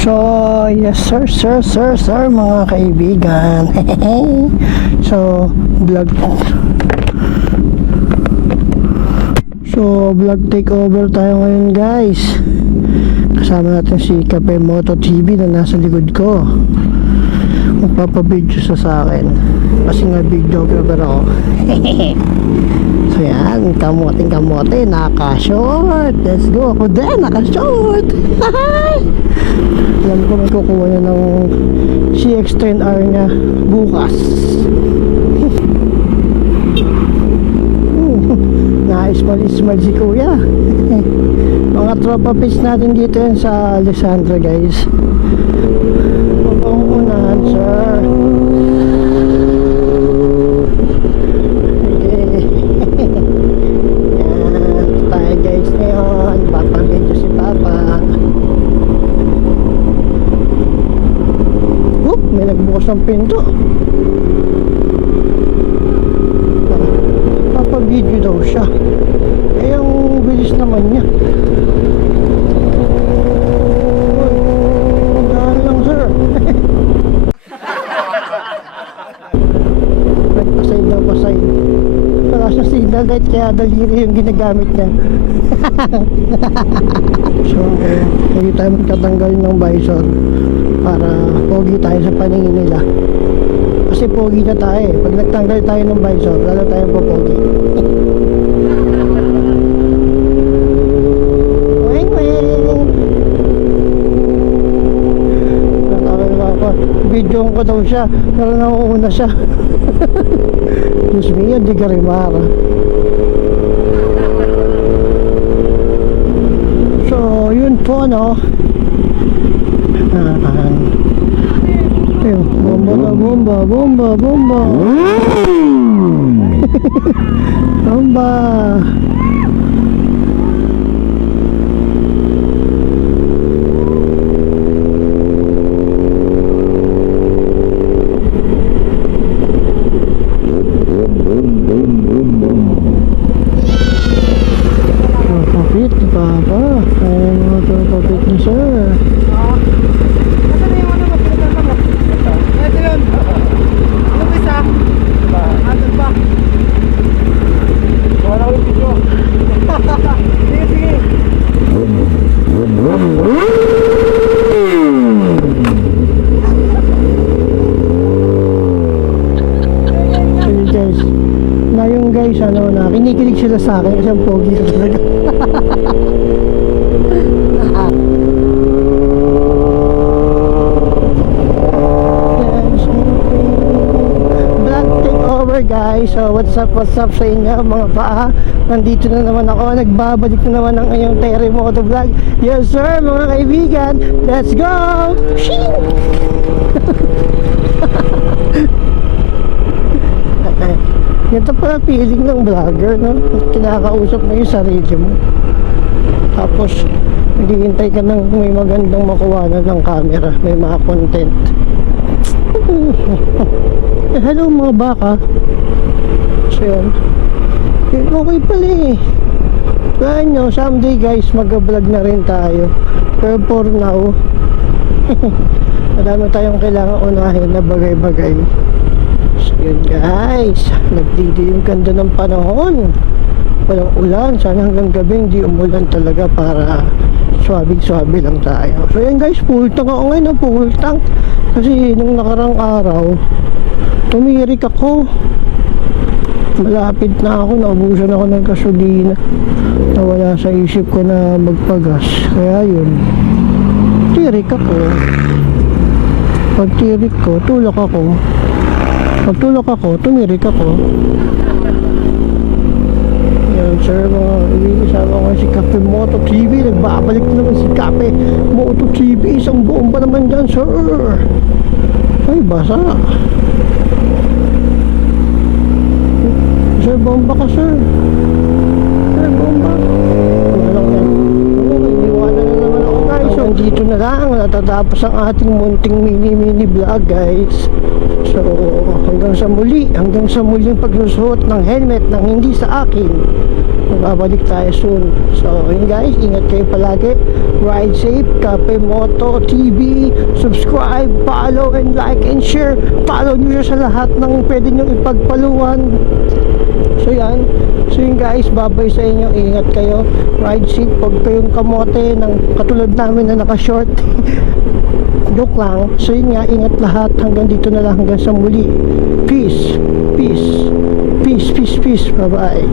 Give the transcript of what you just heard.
So, yes sir, mga kaibigan. So, vlog takeover tayo ngayon, guys. Kasama natin si Cafe Moto TV na nasa likod ko. Magpapabidyo siya sa akin kasi nga videographer ako. So yan, kamote, naka-short. Let's go, ako din, naka-short. Alam ko may kukuha niya ng CX-10R niya bukas. Na-smile si kuya. Mga tropa pits natin dito yan sa Alessandra, guys. Unahan, sir. Okay. Yan, tayo guys ngayon. Papabidyo si Papa. May nagbukas ng pinto. Papabidyo daw siya. Eh, ang bilis naman niya. Signal light kaya daliri yung ginagamit niya. So hindi tayo magtatanggal ng visor para pogi tayo sa paningin nila, kasi pogi na tayo eh. Pag nagtanggal tayo ng visor lalo tayong popogi. Video ko daw siya pero nauuna siya. Diyos mio, di Garimara. So, yun po, no? Ayun, bomba na, bomba. Bomba. Papit ni Papa. Ay, mga papit ni sir. Ito yun. Anong isa? Anong ba? Wala ko yung video. Sige. Guys, na yung guys kinikilig sila sa akin kasi ang pogi ko talaga. Vlog takeover, guys. So what's up sa inyo mga paa. Nandito na naman ako, nagbabalik na naman ang inyong Terremoto Vlog. Yes sir, mga kaibigan, let's go. Shing! Ganito pala feeling ng vlogger, no? Kinakausap mo yung sarili mo. Tapos, naghihintay ka ng may magandang makuha ng camera. May mga content. Hello mga baka. So yun. Okay pala eh. Kaya nyo, someday guys, mag-vlog na rin tayo. Pero for now, madami tayong kailangan unahin na bagay-bagay. So yun guys, nagdidilim ganda ng panahon, walang ulan, sana hanggang gabi hindi umulan talaga para swabe lang tayo. So yun guys, full tank ako ngayon, full tank, kasi nung nakarang araw tumirik ako, malapit na ako, naubusan ako ng gasolina, nawala sa isip ko na magpagas, kaya yun, tirik ako. Pag tirik ko, tulak ako. Pagtulog ako, tumirik ako. Yan sir, mga ibig kasama ko si Cafe Moto TV. Nagbabalik na naman si Cafe Moto TV. Isang buong pa naman dyan sir. Ay basa. Sir, bomba ka sir. Sir, bomba. Wala lang yan. Iniwanan na naman ako guys. So dito na lang natatapos ang ating munting mini vlog guys. So hanggang sa muling pagsusuot ng helmet ng hindi sa akin. babalik tayo soon. So yun guys, ingat kayo palagi, ride safe. Kape Moto TV, subscribe, follow and like and share. Follow nyo siya sa lahat ng pwede nyo ipagpaluan. So yan, so yun guys, babay sa inyo, ingat kayo, ride safe. Huwag kayong kamote ng katulad namin na naka-short. Joke lang. So yun nga, ingat lahat. Hanggang dito na lang, hanggang sa muli. Peace, peace, peace, peace, peace. Bye bye.